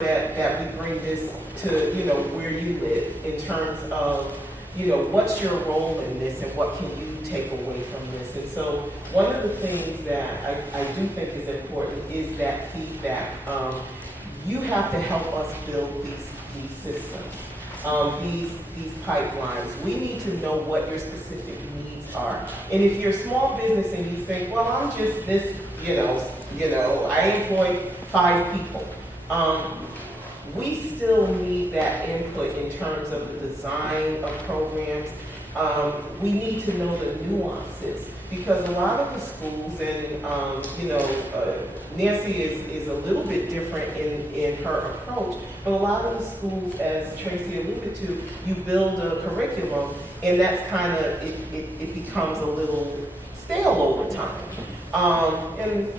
that we bring this to, where you live in terms of, what's your role in this and what can you take away from this? And so one of the things that I do think is important is that feedback. You have to help us build these systems, these pipelines. We need to know what your specific needs are. And if you're a small business and you think, well, I'm just this, I employ 5 people. We still need that input in terms of the design of programs. We need to know the nuances because a lot of the schools, and Nancy is a little bit different in her approach, but a lot of the schools, as Tracy alluded to, you build a curriculum and that's kind of, it becomes a little stale over time. And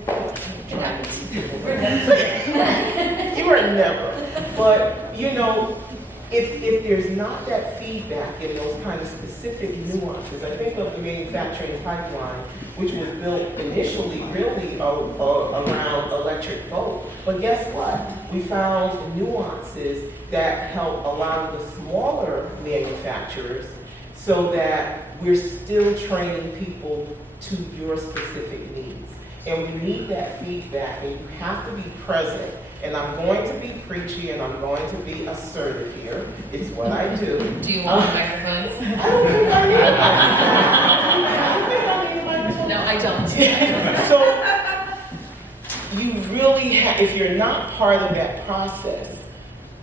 you are never. But if there's not that feedback in those kind of specific nuances, I think of the manufacturing pipeline, which was built initially really around electric boat. But guess what? We found nuances that help a lot of the smaller manufacturers so that we're still training people to your specific needs. And we need that feedback, and you have to be present. And I'm going to be preachy and I'm going to be assertive here. It's what I do. Do you want microphones? I don't think I need a microphone. No, I don't. So you really if you're not part of that process,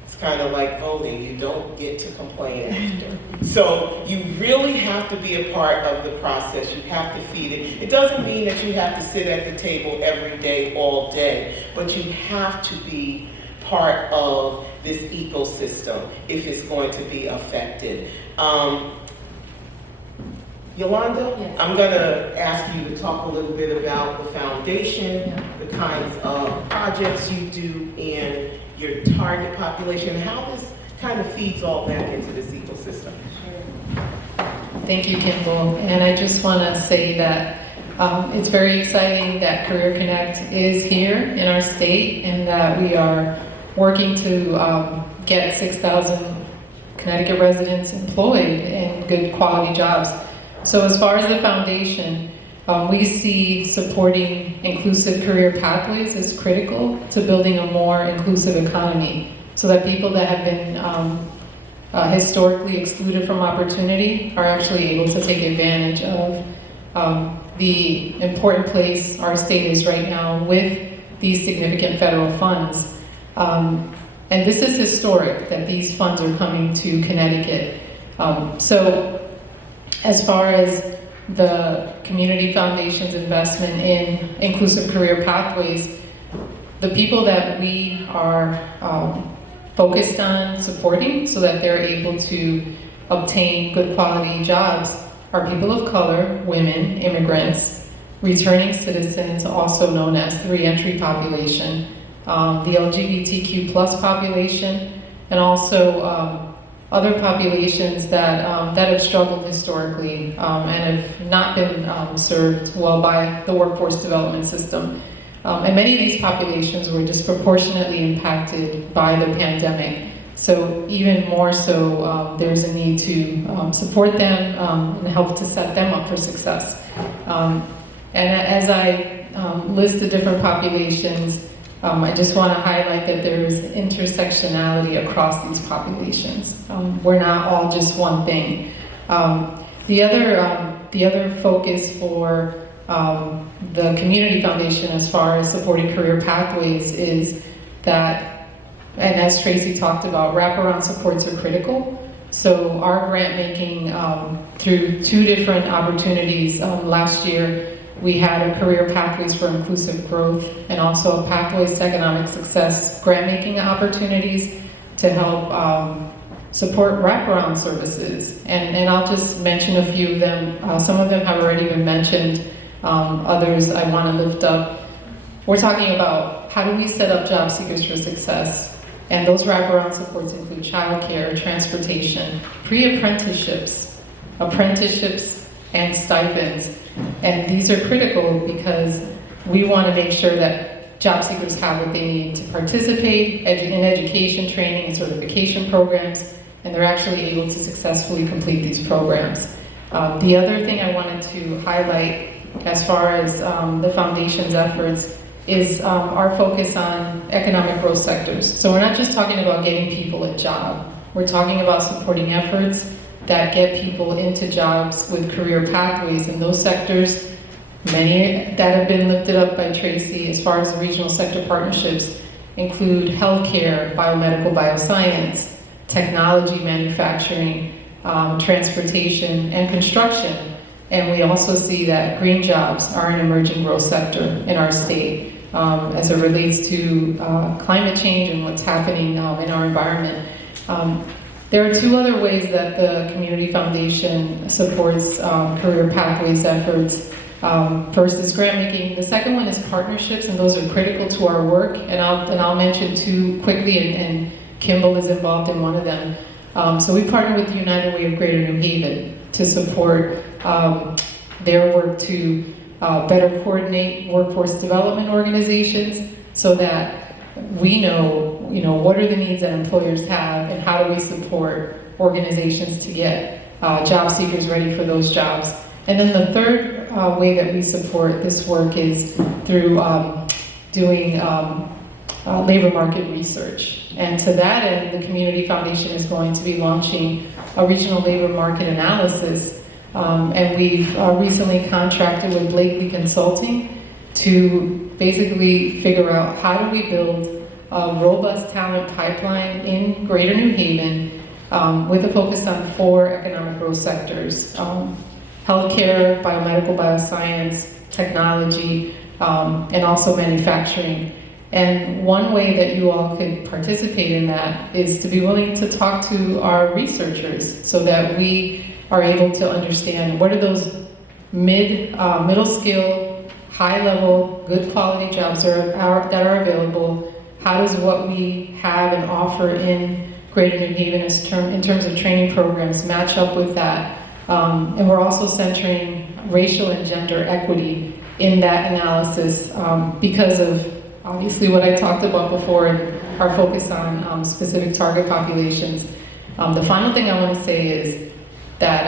it's kind of like voting. You don't get to complain after. So you really have to be a part of the process. You have to feed it. It doesn't mean that you have to sit at the table every day, all day, but you have to be part of this ecosystem if it's going to be effective. Yolanda, yes. I'm going to ask you to talk a little bit about the foundation, the kinds of projects you do, and your target population, how this kind of feeds all back into this ecosystem. Thank you, Kimball. And I just want to say that it's very exciting that Career Connect is here in our state and that we are working to get 6,000 Connecticut residents employed in good quality jobs. So as far as the foundation, we see supporting inclusive career pathways as critical to building a more inclusive economy so that people that have been historically excluded from opportunity are actually able to take advantage of the important place our state is right now with these significant federal funds. And this is historic that these funds are coming to Connecticut. So as far as the Community Foundation's investment in inclusive career pathways, the people that we are focused on supporting so that they're able to obtain good quality jobs are people of color, women, immigrants, returning citizens, also known as the reentry population, the LGBTQ+ population, and also other populations that have struggled historically and have not been served well by the workforce development system. And many of these populations were disproportionately impacted by the pandemic. So even more so, there's a need to support them and help to set them up for success. And as I list the different populations, I just want to highlight that there's intersectionality across these populations. We're not all just one thing. The other focus for the Community Foundation as far as supporting career pathways is that, and as Tracy talked about, wraparound supports are critical. So our grant making through 2 different opportunities last year, we had a Career Pathways for Inclusive Growth and also a Pathways to Economic Success grant-making opportunities to help support wraparound services. And I'll just mention a few of them. Some of them have already been mentioned. Others I want to lift up. We're talking about how do we set up job seekers for success? And those wraparound supports include childcare, transportation, pre-apprenticeships, apprenticeships, and stipends. And these are critical because we want to make sure that job seekers have what they need to participate in education, training, and certification programs, and they're actually able to successfully complete these programs. The other thing I wanted to highlight as far as the foundation's efforts is our focus on economic growth sectors. So we're not just talking about getting people a job, we're talking about supporting efforts that get people into jobs with career pathways in those sectors. Many that have been lifted up by Tracy as far as the regional sector partnerships include healthcare, biomedical bioscience, technology, manufacturing, transportation, and construction. And we also see that green jobs are an emerging growth sector in our state as it relates to climate change and what's happening in our environment. There are two other ways that the Community Foundation supports career pathways efforts. First is grant making. The second one is partnerships, and those are critical to our work. And I'll mention two quickly, and Kimball is involved in one of them. So we partner with the United Way of Greater New Haven to support their work to better coordinate workforce development organizations so that we know, what are the needs that employers have and how do we support organizations to get job seekers ready for those jobs. And then the third way that we support this work is through doing labor market research. And to that end, the Community Foundation is going to be launching a regional labor market analysis. And we've recently contracted with Blakely Consulting to basically figure out how do we build a robust talent pipeline in Greater New Haven with a focus on 4 economic growth sectors: healthcare, biomedical bioscience, technology, and also manufacturing. And one way that you all could participate in that is to be willing to talk to our researchers so that we are able to understand what are those middle skill, high level, good quality jobs that are available. How does what we have and offer in Greater New Haven in terms of training programs match up with that? And we're also centering racial and gender equity in that analysis because of obviously what I talked about before and our focus on specific target populations. The final thing I want to say is that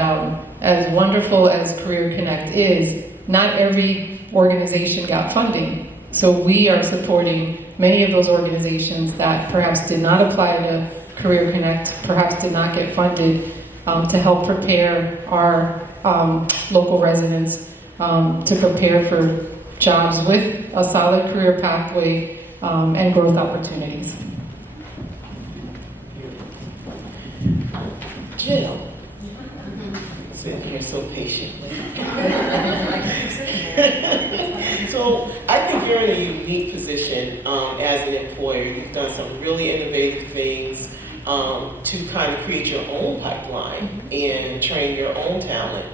as wonderful as Career Connect is, not every organization got funding. So we are supporting many of those organizations that perhaps did not apply to Career Connect, perhaps did not get funded, to help prepare our local residents to prepare for jobs with a solid career pathway and growth opportunities. Jill, sitting here so patiently. So I think you're in a unique position as an employer. You've done some really innovative things to kind of create your own pipeline and train your own talent.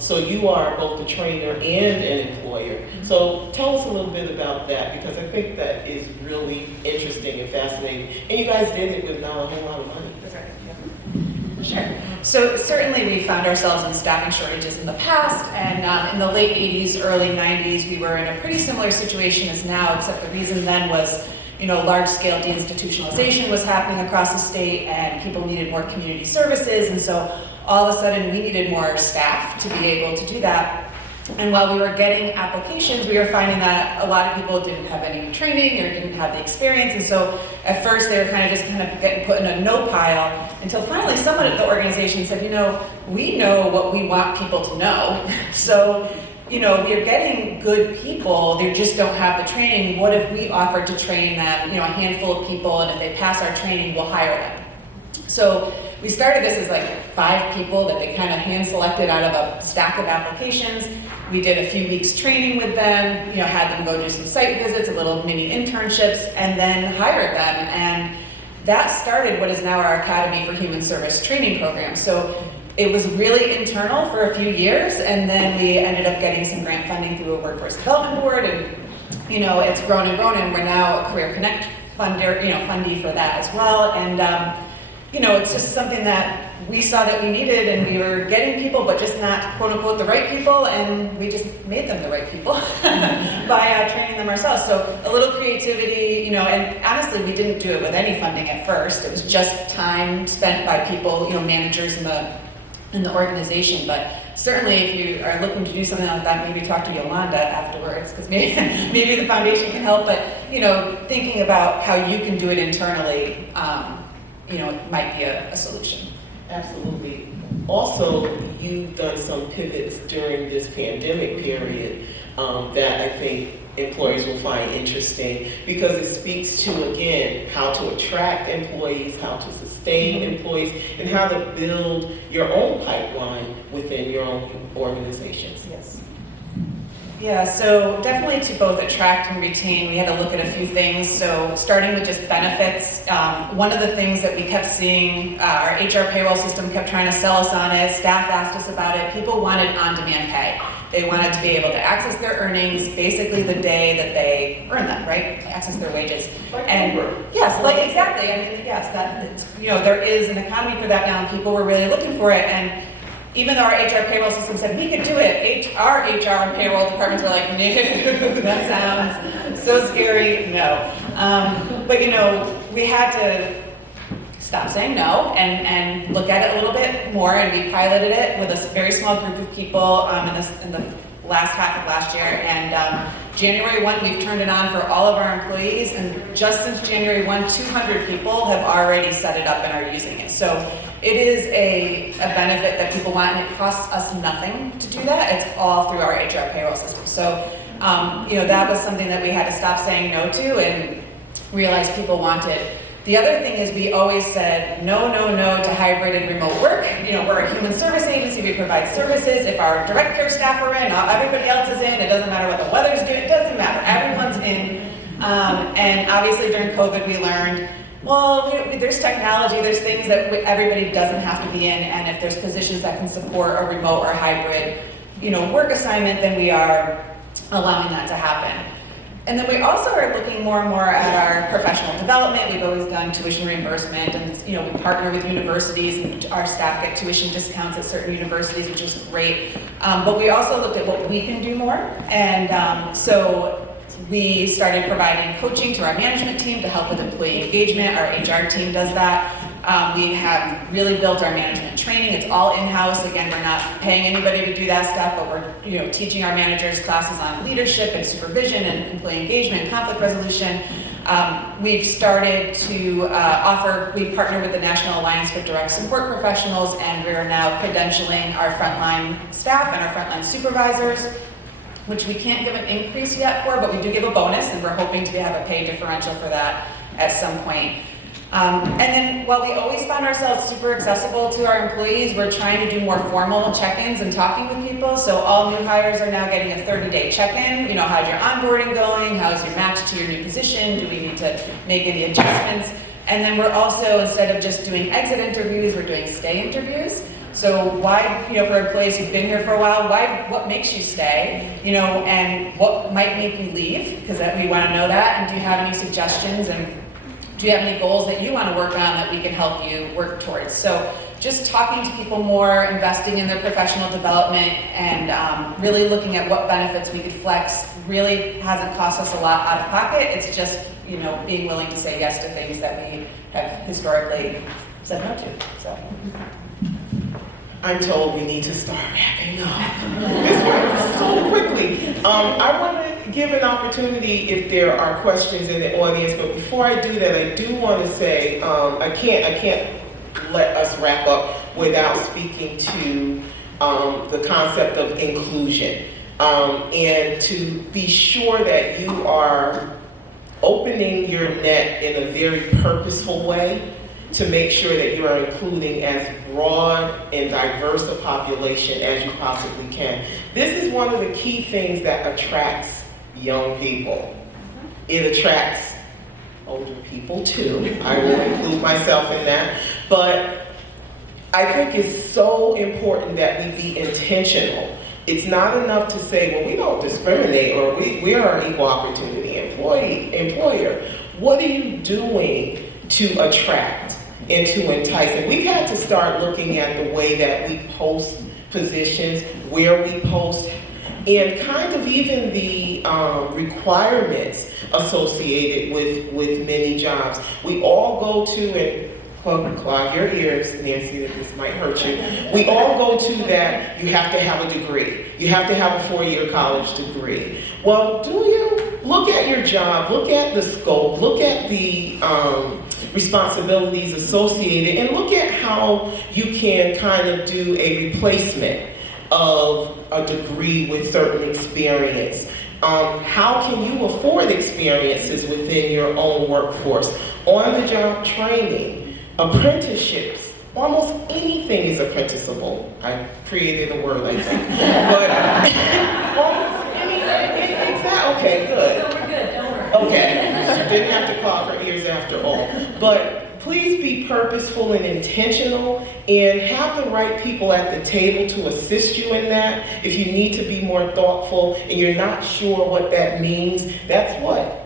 So you are both a trainer and an employer. So tell us a little bit about that, because I think that is really interesting and fascinating. And you guys did it with not a whole lot of money. That's right. Yeah. Sure. So certainly we found ourselves in staffing shortages in the past, and in the late 80s, early 90s, we were in a pretty similar situation as now, except the reason then was, large-scale deinstitutionalization was happening across the state, and people needed more community services, and so all of a sudden we needed more staff to be able to do that. And while we were getting applications, we were finding that a lot of people didn't have any training or didn't have the experience. And so at first they were kind of getting put in a no pile until finally someone at the organization said, we know what we want people to know. So, we're getting good people, they just don't have the training. What if we offered to train them, a handful of people, and if they pass our training, we'll hire them. So we started this as like 5 people that they kind of hand selected out of a stack of applications. We did a few weeks training with them, had them go do some site visits, a little mini internships, and then hired them. And that started what is now our Academy for Human Service training program. So it was really internal for a few years, and then we ended up getting some grant funding through a workforce development board, and it's grown and grown, and we're now a Career Connect fundee for that as well. And it's just something that we saw that we needed, and we were getting people, but just not quote unquote the right people, and we just made them the right people by training them ourselves. So a little creativity, and honestly, we didn't do it with any funding at first. It was just time spent by people, managers in the organization. But certainly, if you are looking to do something like that, maybe talk to Yolanda afterwards, because maybe the foundation can help. But thinking about how you can do it internally, might be a solution. Absolutely. Also, you've done some pivots during this pandemic period that I think employers will find interesting, because it speaks to, again, how to attract employees, how to sustain employees, and how to build your own pipeline within your own organizations. Yes. Yeah, so definitely to both attract and retain, we had to look at a few things. So starting with just benefits, one of the things that we kept seeing, our HR payroll system kept trying to sell us on it, staff asked us about it, people wanted on-demand pay. They wanted to be able to access their earnings basically the day that they earn them, right? Access their wages. Like And Uber. yes, like exactly. Yes, there is an economy for that now, and people were really looking for it. And even though our HR payroll system said we could do it, our HR and payroll departments were like, no, that sounds so scary, no. But we had to stop saying no and look at it a little bit more, and we piloted it with a very small group of people in the last half of last year. And January 1, we've turned it on for all of our employees, and just since January 1, 200 people have already set it up and are using it. So it is a benefit that people want, and it costs us nothing to do that. It's all through our HR payroll system. So, that was something that we had to stop saying no to and realize people wanted. The other thing is we always said no to hybrid and remote work. We're a human service agency, we provide services. If our direct care staff are in, everybody else is in, it doesn't matter what the weather's doing, it doesn't matter, everyone's in. And obviously during COVID we learned, well, there's technology, there's things that everybody doesn't have to be in, and if there's positions that can support a remote or hybrid, work assignment, then we are allowing that to happen. And then we also are looking more and more at our professional development. We've always done tuition reimbursement, and we partner with universities, and our staff get tuition discounts at certain universities, which is great. But we also looked at what we can do more, and so we started providing coaching to our management team to help with employee engagement. Our HR team does that. We have really built our management training. It's all in-house. Again, we're not paying anybody to do that stuff, but we're teaching our managers classes on leadership and supervision and employee engagement and conflict resolution. We've started to we partner with the National Alliance for Direct Support Professionals, and we're now credentialing our frontline staff and our frontline supervisors, which we can't give an increase yet for, but we do give a bonus, and we're hoping to have a pay differential for that at some point. And then while we always found ourselves super accessible to our employees, we're trying to do more formal check-ins and talking with people. So all new hires are now getting a 30-day check-in. How's your onboarding going? How's your match to your new position? Do we need to make any adjustments? And then we're also, instead of just doing exit interviews, we're doing stay interviews. So why, for employees who've been here for a while, what makes you stay, and what might make you leave? Because we want to know that. And do you have any suggestions? And do you have any goals that you want to work on that we can help you work towards? So just talking to people more, investing in their professional development, and really looking at what benefits we could flex really hasn't cost us a lot out of pocket. It's just, being willing to say yes to things that we have historically said no to. So. I'm told we need to start wrapping up. This went so quickly. I want to give an opportunity if there are questions in the audience, but before I do that, I do want to say I can't let us wrap up without speaking to the concept of inclusion, and to be sure that you are opening your net in a very purposeful way to make sure that you are including as broad and diverse a population as you possibly can. This is one of the key things that attracts young people. It attracts older people too. I will include myself in that. But I think it's so important that we be intentional. It's not enough to say, well, we don't discriminate, or we are an equal opportunity employer. What are you doing to attract? and to entice. And we've had to start looking at the way that we post positions, where we post, and kind of even the requirements associated with many jobs. We all go to, and clog your ears, Nancy, that this might hurt you. We all go to that, you have to have a degree. You have to have a 4-year college degree. Well, do you? Look at your job, look at the scope, look at the responsibilities associated, and look at how you can kind of do a replacement of a degree with certain experience. How can you afford experiences within your own workforce? On-the-job training, apprenticeships, almost anything is apprenticeable. I created a word, I think. But almost anything, exactly, okay, good. No, we're good, don't worry. Okay, she didn't have to clog her ears after all. But please be purposeful and intentional and have the right people at the table to assist you in that. If you need to be more thoughtful and you're not sure what that means, that's what.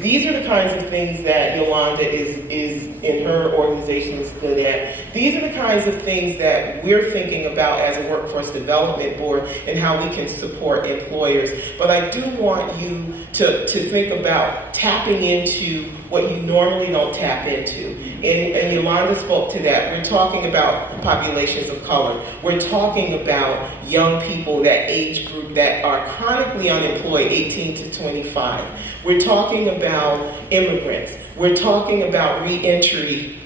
These are the kinds of things that Yolanda is in her organization is good at. These are the kinds of things that we're thinking about as a workforce development board and how we can support employers. But I do want you to think about tapping into what you normally don't tap into. And Yolanda spoke to that. We're talking about populations of color. We're talking about young people, that age group that are chronically unemployed, 18 to 25. We're talking about immigrants. We're talking about re-entry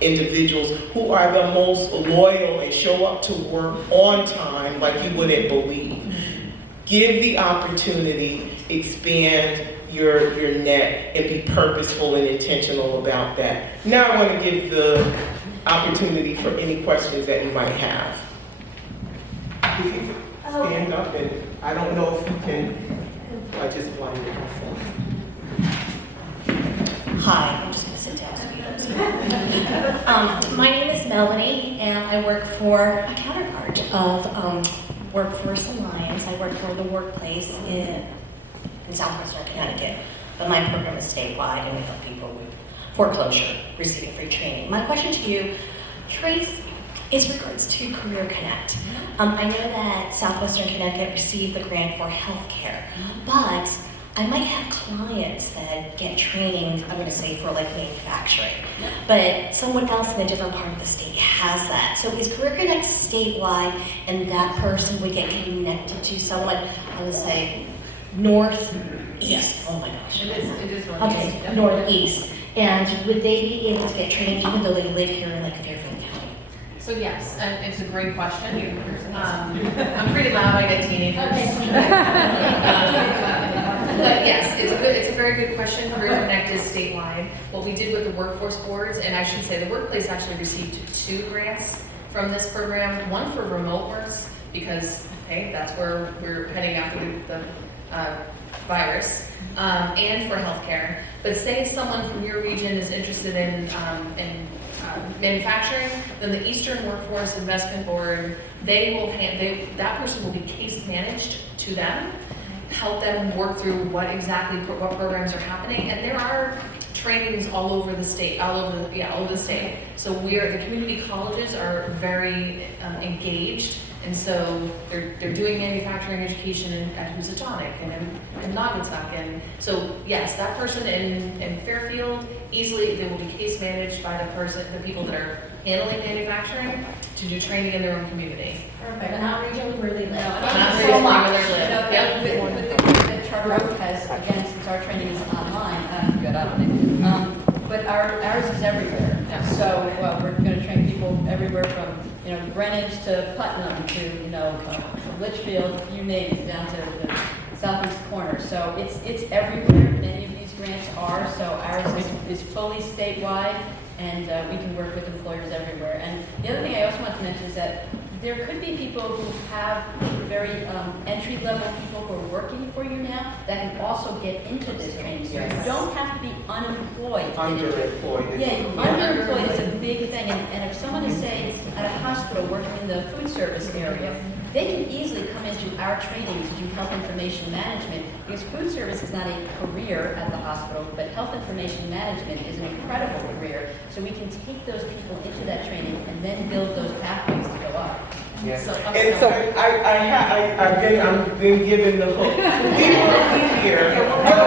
individuals who are the most loyal and show up to work on time like you wouldn't believe. Give the opportunity, expand your net, and be purposeful and intentional about that. Now I want to give the opportunity for any questions that you might have. If you could stand up, and I don't know if you can, I just blinded myself. Hi, I'm just going to sit down so you don't see me. My name is Melanie, and I work for a counterpart of Workforce Alliance. I work for the workplace in Southwestern Connecticut, but my program is statewide, and we help people with foreclosure receiving free training. My question to you, Trace, is regards to Career Connect. I know that Southwestern Connecticut received the grant for healthcare, but I might have clients that get training, I'm going to say, for like manufacturing, but someone else in a different part of the state has that. So is Career Connect statewide, and that person would get connected to someone, I would say, northeast? Yes. Oh my gosh. It is northeast. Okay, northeast. And would they be able to get training even though they live here in like Fairfield County? So yes, and it's a great question. I'm pretty loud, I get teenagers. But yes, it's a very good question. Career Connect is statewide. What we did with the workforce boards, and I should say the workplace actually received 2 grants from this program. One for remote works, because hey, that's where we're heading after the virus, and for healthcare. But say someone from your region is interested in manufacturing, then the Eastern Workforce Investment Board, that person will be case managed to them, help them work through what programs are happening, and there are trainings all over the state, all over the state. So the community colleges are very engaged, and so they're doing manufacturing education at Housatonic and Naugatuck, and so yes, that person in Fairfield, easily they will be case managed by the people that are handling manufacturing to do training in their own community. Perfect. But not regionally where they live. Not So much. really where they live. Yep. With the group that Charter Oak has, again, since our training is online, good, I don't know. But ours is everywhere. Yeah. So we're going to train people everywhere from, Greenwich to Putnam to Litchfield, you name it, down to the southeast corner. So it's everywhere. Many of these grants are. So ours is fully statewide, and we can work with employers everywhere. And the other thing I also want to mention is that there could be people who have very entry-level people who are working for you now that can also get into this training. So you don't have to be unemployed underemployed. Underemployed. Yeah, underemployed is a big thing, and if someone is, say, at a hospital working in the food service area, they can easily come into our training to do health information management, because food service is not a career at the hospital, but health information management is an incredible career, so we can take those people into that training and then build those pathways to go up. Yes. So, I'm And so sorry. I've been given the hook. We will be here.